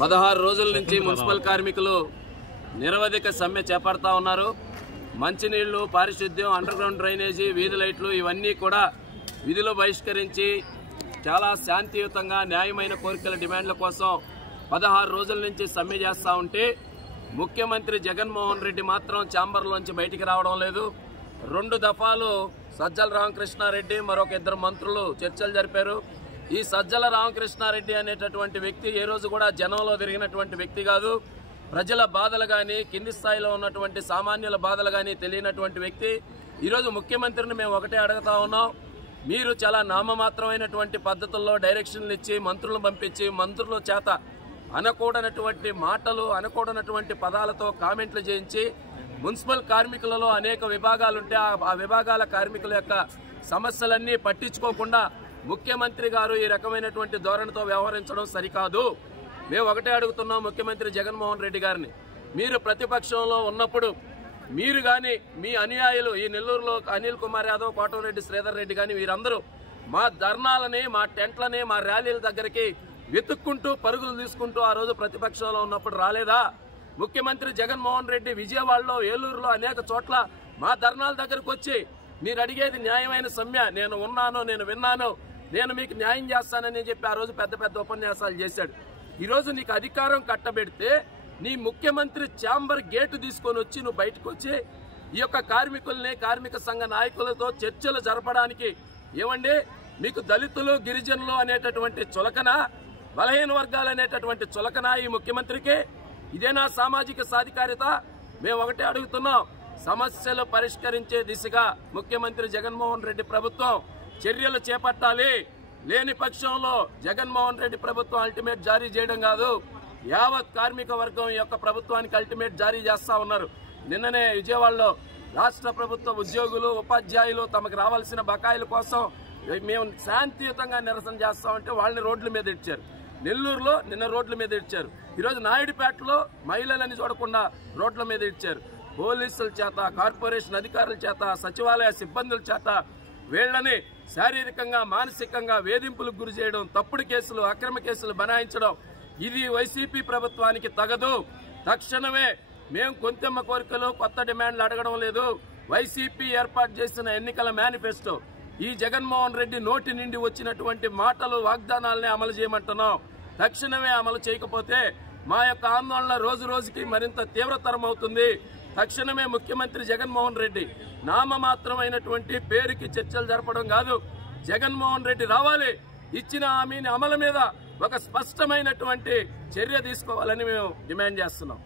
పదహారు రోజుల నుంచి మున్సిపల్ కార్మికులు నిరవధిక సమ్మె చేపడతా ఉన్నారు. మంచినీళ్లు, పారిశుద్ధ్యం, అండర్ గ్రౌండ్ డ్రైనేజీ, వీధి లైట్లు ఇవన్నీ కూడా విధులు బహిష్కరించి చాలా శాంతియుతంగా న్యాయమైన కోరికల డిమాండ్ల కోసం 16 రోజుల నుంచి సమ్మె చేస్తూ ఉంటే ముఖ్యమంత్రి జగన్మోహన్ రెడ్డి మాత్రం ఛాంబర్లోంచి బయటికి రావడం లేదు. 2 దఫాలు సజ్జల రామకృష్ణారెడ్డి మరొక 2 మంత్రులు చర్చలు జరిపారు. ఈ సజ్జల రామకృష్ణారెడ్డి అనేటటువంటి వ్యక్తి ఏ రోజు కూడా జనంలో తిరిగినటువంటి వ్యక్తి కాదు. ప్రజల బాధలు కానీ, కింది స్థాయిలో ఉన్నటువంటి సామాన్యుల బాధలు కానీ తెలియనటువంటి వ్యక్తి. ఈరోజు ముఖ్యమంత్రిని మేము ఒకటే అడుగుతా ఉన్నాం, మీరు చాలా నామమాత్రమైనటువంటి పద్ధతుల్లో డైరెక్షన్లు ఇచ్చి మంత్రులను పంపించి మంత్రుల చేత అనకూడనటువంటి మాటలు, అనకూడనటువంటి పదాలతో కామెంట్లు చేయించి మున్సిపల్ కార్మికులలో అనేక విభాగాలుంటే ఆ విభాగాల కార్మికుల యొక్క సమస్యలన్నీ పట్టించుకోకుండా ముఖ్యమంత్రి గారు ఈ రకమైనటువంటి ధోరణితో వ్యవహరించడం సరికాదు. మేము ఒకటే అడుగుతున్నాం ముఖ్యమంత్రి జగన్మోహన్ రెడ్డి గారిని, మీరు ప్రతిపక్షంలో ఉన్నప్పుడు మీరు కానీ మీ అనుయాయులు ఈ నెల్లూరులో అనిల్ కుమార్ యాదవ్, కోటమిరెడ్డి శ్రీధర్ రెడ్డి కానీ వీరందరూ మా ధర్నాలని, మా టెంట్లని, మా ర్యాలీల దగ్గరికి వెతుక్కుంటూ పరుగులు తీసుకుంటూ ఆ రోజు ప్రతిపక్షంలో ఉన్నప్పుడు రాలేదా? ముఖ్యమంత్రి జగన్మోహన్ రెడ్డి విజయవాడలో, ఏలూరులో అనేక చోట్ల మా ధర్నాల దగ్గరకు వచ్చి మీరు అడిగేది న్యాయమైన సమ్మె, నేను ఉన్నాను, నేను విన్నాను, నేను మీకు న్యాయం చేస్తానని చెప్పి ఆ రోజు పెద్ద పెద్ద ఉపన్యాసాలు చేశాడు. ఈరోజు నీకు అధికారం కట్టబెడితే నీ ముఖ్యమంత్రి ఛాంబర్ గేటు తీసుకొని వచ్చి నువ్వు బయటకు వచ్చి ఈ యొక్క కార్మికుల్ని, కార్మిక సంఘ నాయకులతో చర్చలు జరపడానికి ఏమండి మీకు దళితులు, గిరిజనులు అనేటటువంటి చులకన, బలహీన వర్గాలు అనేటటువంటి చులకన ఈ ముఖ్యమంత్రికి? ఇదేనా సామాజిక సాధికారిత? మేము ఒకటే అడుగుతున్నాం, సమస్యలు పరిష్కరించే దిశగా ముఖ్యమంత్రి జగన్మోహన్ రెడ్డి ప్రభుత్వం చర్యలు చేపట్టాలి. లేని పక్షంలో జగన్మోహన్ రెడ్డి ప్రభుత్వం అల్టిమేట్ జారీ చేయడం కాదు, యావత్ కార్మిక వర్గం యొక్క ప్రభుత్వానికి అల్టిమేట్ జారీ చేస్తా ఉన్నారు. నిన్ననే విజయవాడలో రాష్ట్ర ప్రభుత్వ ఉద్యోగులు, ఉపాధ్యాయులు తమకు రావాల్సిన బకాయిల కోసం మేము శాంతియుతంగా నిరసన చేస్తామంటే వాళ్ళని రోడ్ల మీద ఇచ్చారు. నెల్లూరులో నిన్న రోడ్ల మీద ఇచ్చారు. ఈరోజు నాయుడుపేటలో మహిళలని చూడకుండా రోడ్ల మీద ఇచ్చారు. పోలీసుల చేత, కార్పొరేషన్ అధికారుల చేత, సచివాలయ సిబ్బందుల చేత వీళ్లని శారీరకంగా, మానసికంగా వేధింపులకు గురి చేయడం, తప్పుడు కేసులు, అక్రమ కేసులు బనాయించడం ఇది వైసీపీ ప్రభుత్వానికి తగదు. తక్షణమే మేము కొంతెమ్మ కోరికలు, కొత్త డిమాండ్లు అడగడం లేదు. వైసీపీ ఏర్పాటు చేసిన ఎన్నికల మేనిఫెస్టో ఈ జగన్మోహన్ రెడ్డి నోటి నుండి వచ్చినటువంటి మాటలు, వాగ్దానాలనే అమలు చేయమంటున్నాం. తక్షణమే అమలు చేయకపోతే మా యొక్క ఆందోళన రోజు రోజుకి మరింత తీవ్రతరం అవుతుంది. తక్షణమే ముఖ్యమంత్రి జగన్మోహన్ రెడ్డి నామమాత్రమైనటువంటి పేరుకి చర్చలు జరపడం కాదు, జగన్మోహన్ రెడ్డి రావాలి, ఇచ్చిన హామీని అమలు మీద ఒక స్పష్టమైనటువంటి చర్య తీసుకోవాలని మేము డిమాండ్ చేస్తున్నాం.